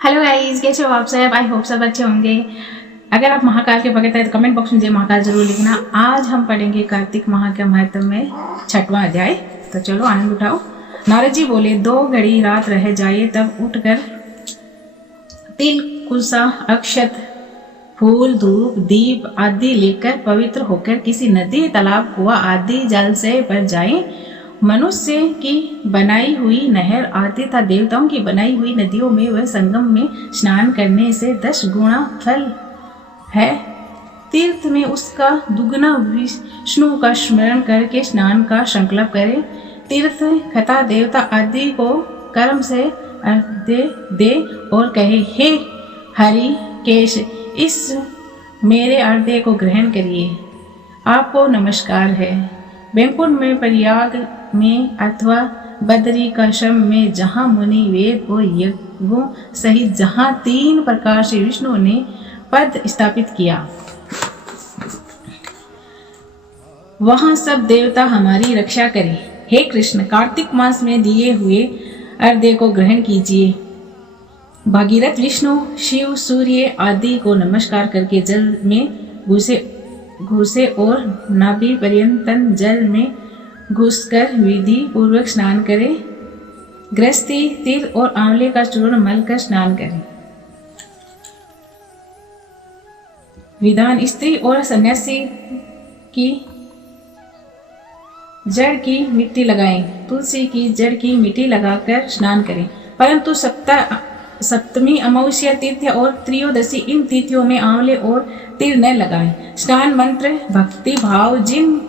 Hello guys, कैसे हो आप सब? आई होप सब अच्छे होंगे। अगर आप महाकाल के भक्त हैं तो कमेंट बॉक्स में जय महाकाल जरूर लिखना। आज हम पढ़ेंगे कार्तिक माह के महत्व में 6वां अध्याय। तो चलो आनंद उठाओ। नारद जी बोले, 2 घड़ी रात रह जाए तब उठकर तिल, कुसा, अक्षत, फूल, धूप, दीप आदि लेकर पवित्र होकर किसी नदी, तालाब, कुआ आदि जलाशय पर जाएं। मनुष्य की बनाई हुई नहर आदि तथा देवताओं की बनाई हुई नदियों में व संगम में स्नान करने से 10 गुना फल है। तीर्थ में उसका दुगना विष्णु का स्मरण करके स्नान का संकल्प करे। तीर्थ कथा देवता आदि को कर्म से अर्घ्य दे और कहे, हे हरि केश, इस मेरे अर्घ्य को ग्रहण करिए, आपको नमस्कार है। बैकुंठ में, प्रयाग में अथवा बदरिकाश्रम में जहाँ मुनि वेद और यज्ञों सहित जहाँ 3 प्रकार से विष्णु ने पद स्थापित किया, वहाँ सब देवता हमारी रक्षा करें। हे कृष्ण, कार्तिक मास में दिए हुए अर्घ्य को ग्रहण कीजिए। भागीरथ विष्णु, शिव, सूर्य आदि को नमस्कार करके जल में घुसे और नाभि पर्यंत जल में घुसकर विधि पूर्वक स्नान करें। गृहस्थी तिल और आंवले का चूर्ण मलकर स्नान करें। विधान, स्त्री और सन्यासी की जड़ की मिट्टी लगाएं, तुलसी की जड़ की मिट्टी लगाकर स्नान करें। परंतु सप्तमी, अमावस्या तिथि और त्रयोदशी इन तिथियों में आंवले और तिल न लगाएं। स्नान मंत्र, भक्ति भाव, जिन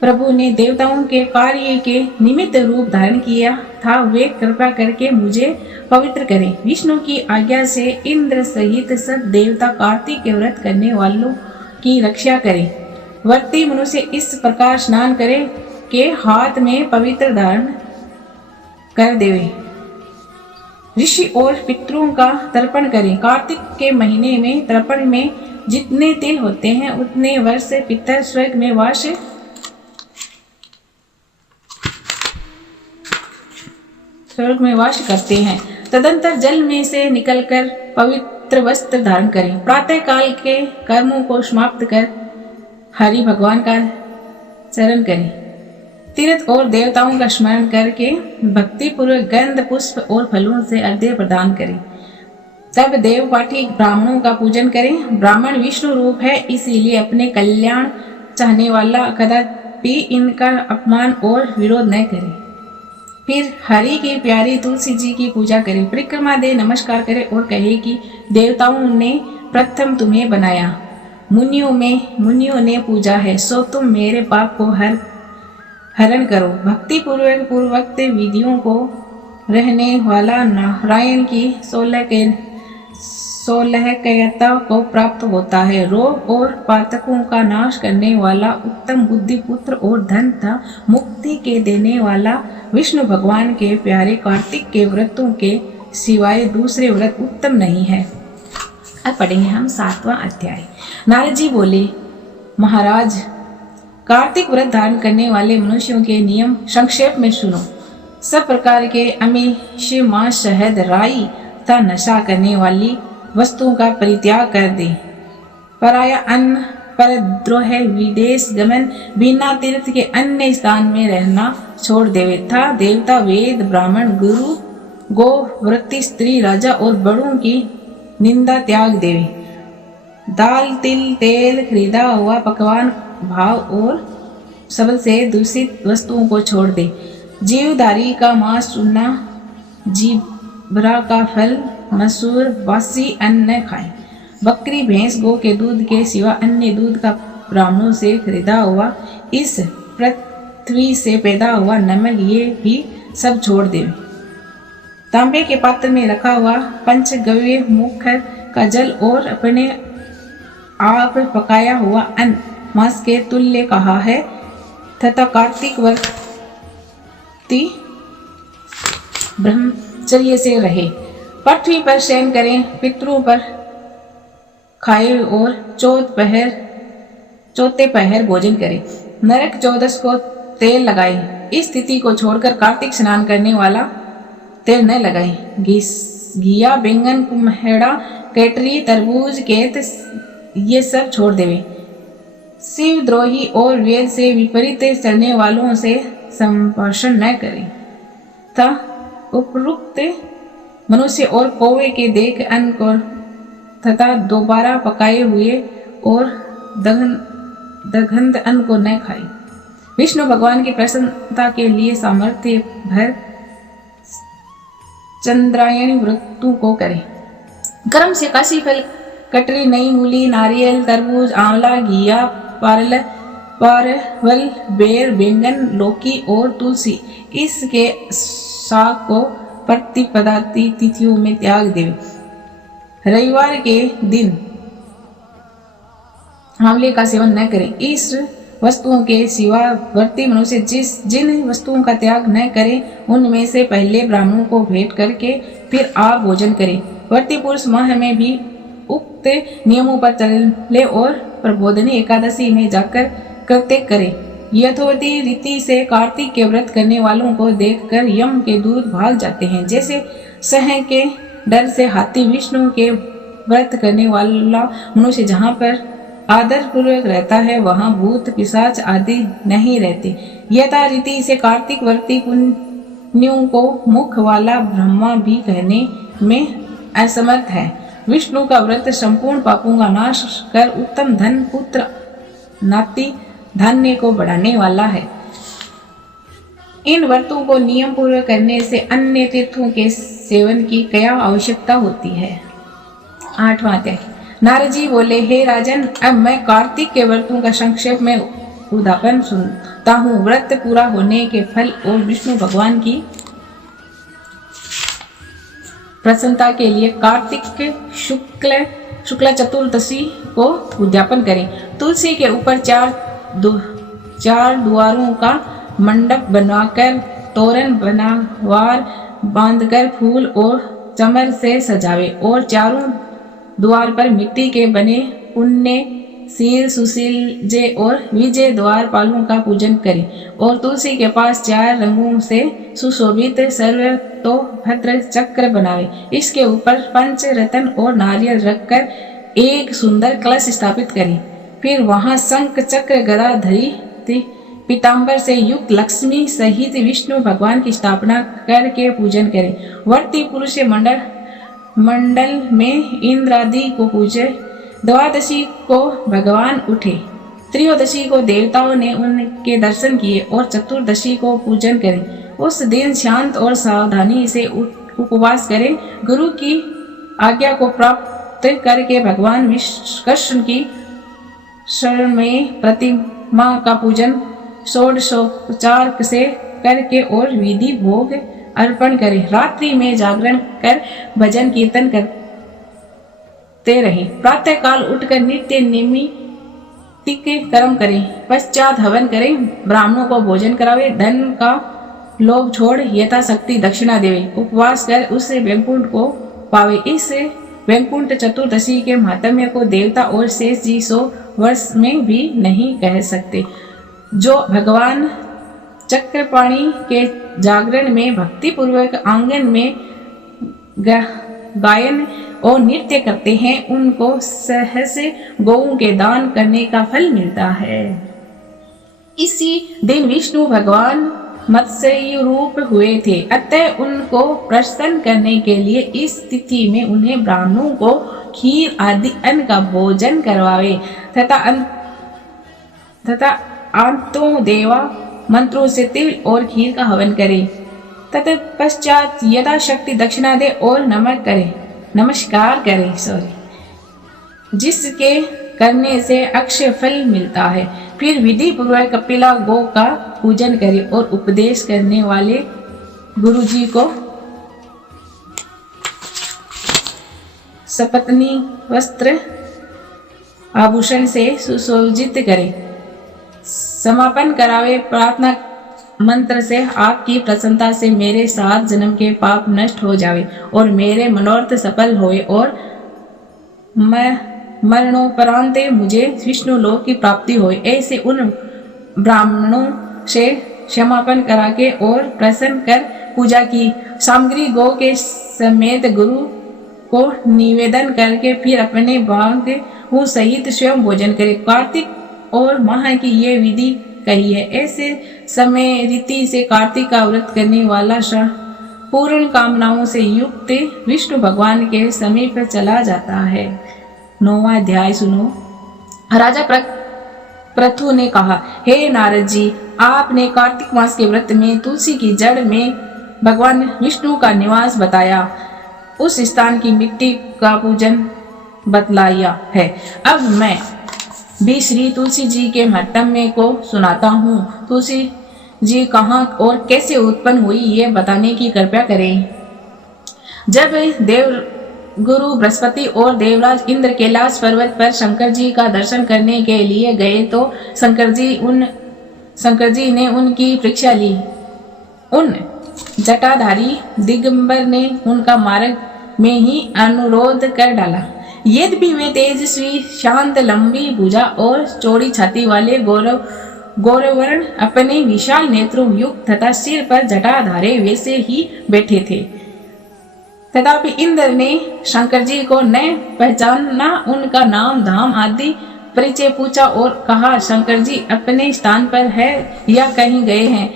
प्रभु ने देवताओं के कार्य के निमित्त रूप धारण किया था वे कृपा करके मुझे पवित्र करें। विष्णु की आज्ञा से इंद्र सहित सब देवता कार्तिक के व्रत करने वालों की रक्षा करें। व्रती मनुष्य इस प्रकार स्नान करे के हाथ में पवित्र धारण कर देवे। ऋषि और पितरों का तर्पण करें। कार्तिक के महीने में तर्पण में जितने तिल होते हैं उतने वर्ष से पितर स्वर्ग में वास करते हैं। तदंतर जल में से निकलकर पवित्र वस्त्र धारण करें। प्रातः काल के कर्मों को समाप्त कर हरि भगवान का चरण करें। तीर्थ और देवताओं का स्मरण करके भक्ति पूर्वक गंध, पुष्प और फलों से अर्घ्य प्रदान करें। तब देव पाठी ब्राह्मणों का पूजन करें। ब्राह्मण विष्णु रूप है, इसीलिए अपने कल्याण चाहने वाला कदापि इनका अपमान और विरोध न करे। फिर हरि की प्यारी तुलसी जी की पूजा करें। परिक्रमा दे नमस्कार करें और कहे कि देवताओं ने प्रथम तुम्हें बनाया, मुनियों ने पूजा है, सो तुम मेरे पाप को हरण करो। भक्ति पूर्वक विधियों को रहने वाला नारायण की 16 कयता को प्राप्त होता है। रोग और पातकों का नाश करने वाला, उत्तम बुद्धि, पुत्र और धन तथा मुक्ति के देने वाला विष्णु भगवान के प्यारे कार्तिक के व्रतों के सिवाय दूसरे व्रत उत्तम नहीं है। अब पढ़ेंगे हम 7वां अध्याय। नारद जी बोले, महाराज, कार्तिक व्रत धारण करने वाले मनुष्यों के नियम संक्षेप में सुनो। सब प्रकार के आमिष, मांस, शहद, राई तथा नशा करने वाली वस्तुओं का परित्याग कर दे। पराया अन्न, परद्रोह, विदेश गमन, बिना तीर्थ के अन्य स्थान में रहना छोड़ देवे था। देवता, वेद, ब्राह्मण, गुरु, गो, व्रती, स्त्री, राजा और बड़ों की निंदा त्याग देवे। दाल, तिल, तेल, खरीदा हुआ पकवान, भाव और सबल से दूषित वस्तुओं को छोड़ दे। जीवधारी का मांस, चूना, जीभरा का फल, मसूर, बासी अन्न न खाए। बकरी, भैंस, गौ के दूध के सिवा अन्य दूध का ब्राह्मणों से खरीदा हुआ, इस पृथ्वी से पैदा हुआ नमक, ये भी सब छोड़ दे। तांबे के पात्र में रखा हुआ पंचगव्य मुखर का जल और अपने आप पकाया हुआ अन्न मांस के तुल्य कहा है तथा कार्तिक व्रती ब्रह्मचर्य से रहे। पृथ्वी पर शयन करें, पितरों पर खाए और चौथे पहर भोजन करें। नरक चौदस को तेल लगाए। इस तिथि को छोड़कर कार्तिक स्नान करने वाला तेल न लगाए। घिया, बैंगन, कुम्हेड़ा, कैटरी, तरबूज, केत ये सब छोड़ देवे। शिवद्रोही और वेद से विपरीत चलने वालों से संभाषण न करें तथा उपयुक्त मनुष्य और कौवे के देख अन्न को तथा दोबारा पकाए हुए और दगंध अन्न को न खाए। विष्णु भगवान की प्रसन्नता के लिए सामर्थ्य भर चंद्रायणी व्रतों को करें। कर्म से काशी फल, कटरी, नई मूली, नारियल, तरबूज, आंवला, घिया, परवल, बेर, बैंगन, लौकी और तुलसी इसके साग को प्रतिपदाती तिथियों में त्याग देवे। रविवार के दिन आंवले का सेवन न करें। इस वस्तुओं के सिवा व्रती मनुष्य जिन वस्तुओं का त्याग न करें उनमें से पहले ब्राह्मणों को भेंट करके फिर आप भोजन करें। व्रती पुरुष माह में भी उक्त नियमों पर चले और प्रबोधनी एकादशी में जाकर कृत्य करें। यथोवती रीति से कार्तिक के व्रत करने वालों को देखकर यम के दूत भाग जाते हैं। जैसे सह के डर से हाथी विष्णु के व्रत करने वाला मनुष्य जहाँ पर आदर पूर्वक रहता है वहाँ भूत पिशाच आदि नहीं रहते। यथा रीति से कार्तिक व्रती पुण्यों को मुख वाला ब्रह्मा भी कहने में असमर्थ है। विष्णु का व्रत संपूर्ण पापों का नाश कर उत्तम धन, पुत्र, नाती, धान्य को बढ़ाने वाला है। इन व्रतों को नियम पूर्वक करने से अन्य तीर्थों के सेवन की क्या आवश्यकता होती है। 8वां अध्याय। नारद जी बोले, हे राजन, अब मैं कार्तिक के व्रतों का संक्षेप में उदाहरण सुनता हूँ। व्रत पूरा होने के फल और विष्णु भगवान की प्रसन्नता के लिए कार्तिक के शुक्ल चतुर्दशी को उद्यापन करें। तुलसी के ऊपर चार द्वारों का मंडप बनवाकर तोरण बनावार बांधकर फूल और चमर से सजावे और चारों द्वार पर मिट्टी के बने पुण्य शील, सुशील, जय और विजय द्वारपालों का पूजन करें और तुलसी के पास 4 रंगों से सुशोभित सर्वतोभद्र चक्र बनावे। इसके ऊपर पंच रत्न और नारियल रखकर एक सुंदर कलश स्थापित करें। फिर वहां शंख, चक्र, गदा धरी पीताम्बर से युक्त लक्ष्मी सहित विष्णु भगवान की स्थापना करके पूजन करें। वर्ती पुरुष मंडल में इंद्रादि को पूजे। द्वादशी को भगवान उठे, त्रयोदशी को देवताओं ने उनके दर्शन किए और चतुर्दशी को पूजन करें। उस दिन शांत और सावधानी से उपवास करें। गुरु की आज्ञा को प्राप्त करके भगवान कृष्ण की शरण में प्रतिमा का पूजन षोडशोपचार से करके और विधि भोग अर्पण करें। रात्रि में जागरण कर भजन कीर्तन करते रहे। प्रातः काल उठकर नित्य नैमित्तिक कर्म करें। पश्चात हवन करें। ब्राह्मणों को भोजन करावे। धन का लोभ छोड़ यथाशक्ति दक्षिणा देवे। उपवास कर उससे वैकुंठ को पावे। इस वैकुंठ चतुर्दशी के महात्म्य को देवता और शेष जी 100 वर्ष में भी नहीं कह सकते। जो भगवान चक्रपाणी के जागरण में भक्ति पूर्वक आंगन में गायन और नृत्य करते हैं उनको सहस गौओं के दान करने का फल मिलता है। इसी दिन विष्णु भगवान मत्स्य रूप हुए थे, अतः उनको प्रसन्न करने के लिए इस तिथि में उन्हें ब्राह्मणों को खीर आदि अन्न का भोजन करवावे तथा आंतों देवा मंत्रों से तिल और खीर का हवन करे। तत्पश्चात यथाशक्ति दक्षिणा दे और नमस्कार करे जिसके करने से अक्षय फल मिलता है। फिर विधि पूर्वक कपिला गौ का पूजन करे और उपदेश करने वाले गुरुजी को सपत्नी वस्त्र आभूषण से सुसज्जित करे। समापन करावे। प्रार्थना मंत्र से आपकी प्रसन्नता से मेरे 7 जन्म के पाप नष्ट हो जावे और मेरे मनोरथ सफल होए और मरणोपरांत मुझे विष्णु लोक की प्राप्ति होए। ऐसे उन ब्राह्मणों से क्षमापन करा के और प्रसन्न कर पूजा की। सामग्री गौ के समेत गुरु को निवेदन करके फिर अपने भाग सहित स्वयं भोजन करे। कार्तिक और माह की ये विधि कही है। ऐसे समय रीति से कार्तिक का व्रत करने वाला पूर्ण कामनाओं से युक्त विष्णु भगवान के समीप चला जाता है। 9वां अध्याय सुनो। राजा पृथु ने कहा, हे नारद जी, आपने कार्तिक मास के व्रत में तुलसी की जड़ में भगवान विष्णु का निवास बताया, उस स्थान की मिट्टी का पूजन बतलाया है। अब मैं भी श्री तुलसी जी के महत्व को सुनाता हूँ। तुलसी जी कहाँ और कैसे उत्पन्न हुई ये बताने की कृपा करें। जब देव गुरु बृहस्पति और देवराज इंद्र कैलाश पर्वत पर शंकर जी का दर्शन करने के लिए गए तो शंकर जी ने उनकी परीक्षा ली। उन जटाधारी दिगंबर ने उनका मार्ग में ही अनुरोध कर डाला। यद्यपि वे तेजस्वी, शांत, लंबी भुजा और चौड़ी छाती वाले गौरवर्ण अपने विशाल नेत्रों युक्त तथा सिर पर जटाधारे वैसे ही बैठे थे, तथापि इंद्र ने शंकर जी को न पहचाना। उनका नाम धाम आदि परिचय पूछा और कहा, शंकर जी अपने स्थान पर है या कहीं गए हैं।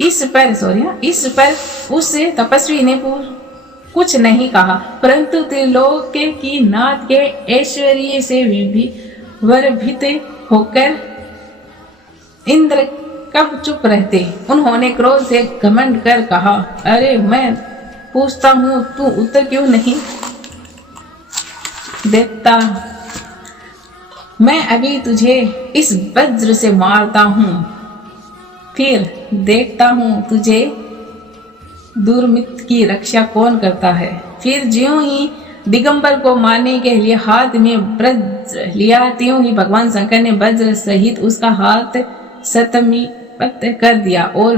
इस पर उस तपस्वी ने कुछ नहीं कहा, परंतु त्रिलोक की नाथ के ऐश्वर्य से विभ्रमित होकर इंद्र कब चुप रहते। उन्होंने क्रोध से घमंड कर कहा, अरे मैं पूछता हूँ, तू उत्तर क्यों नहीं देता? मैं अभी तुझे इस वज्र से मारता हूँ, फिर देखता हूँ तुझे दुर्मित की रक्षा कौन करता है। फिर ज्यों ही दिगंबर को मारने के लिए हाथ में वज्र लिया, त्यों ही भगवान शंकर ने वज्र सहित उसका हाथ सतमीपत कर दिया और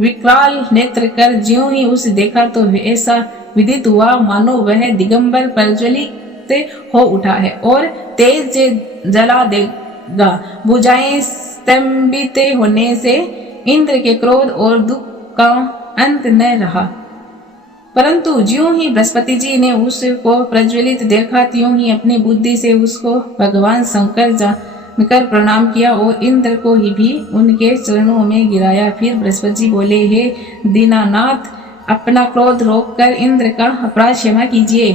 विकराल नेत्र कर ज्यों ही उसे देखा तो ऐसा विदित हुआ मानो वह दिगंबर प्रज्वलित हो उठा है और तेज से जला देगा। भुजाएं स्तंभित होने से इंद्र के क्रोध और दुख का अंत न रहा, परंतु ज्यों ही बृहस्पति जी ने उसको प्रज्वलित देखा, त्यों ही अपनी बुद्धि से उसको भगवान शंकर जानकर प्रणाम किया और इंद्र को ही भी उनके चरणों में गिराया। फिर बृहस्पति जी बोले, हे दीनानाथ, अपना क्रोध रोककर इंद्र का अपराध क्षमा कीजिए।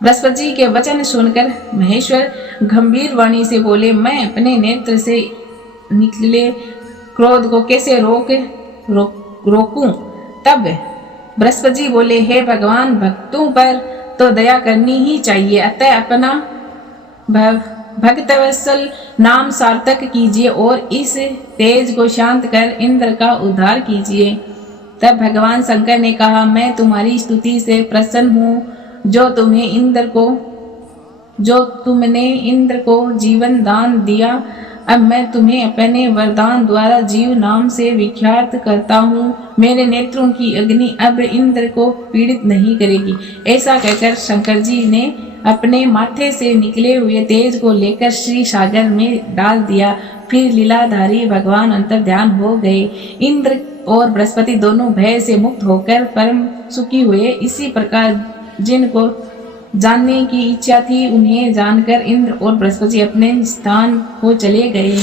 बृहस्पति जी के वचन सुनकर महेश्वर गंभीर वाणी से बोले, मैं अपने नेत्र से निकले क्रोध को कैसे रोकूं? तब बृहस्पति जी बोले, हे भगवान, भक्तों पर तो दया करनी ही चाहिए, अतः अपना भक्तवत्सल नाम सार्थक कीजिए और इस तेज को शांत कर इंद्र का उद्धार कीजिए। तब भगवान शंकर ने कहा, मैं तुम्हारी स्तुति से प्रसन्न हूँ, जो तुमने इंद्र को जीवन दान दिया। अब मैं तुम्हें अपने वरदान द्वारा जीव नाम से विख्यात करता हूँ। मेरे नेत्रों की अग्नि अब इंद्र को पीड़ित नहीं करेगी। ऐसा कहकर शंकर जी ने अपने माथे से निकले हुए तेज को लेकर श्री सागर में डाल दिया। फिर लीलाधारी भगवान अंतर्ध्यान हो गए। इंद्र और बृहस्पति दोनों भय से मुक्त होकर परम सुखी हुए। इसी प्रकार जिनको जानने की इच्छा थी, उन्हें जानकर इंद्र और बृहस्पति अपने स्थान को चले गए।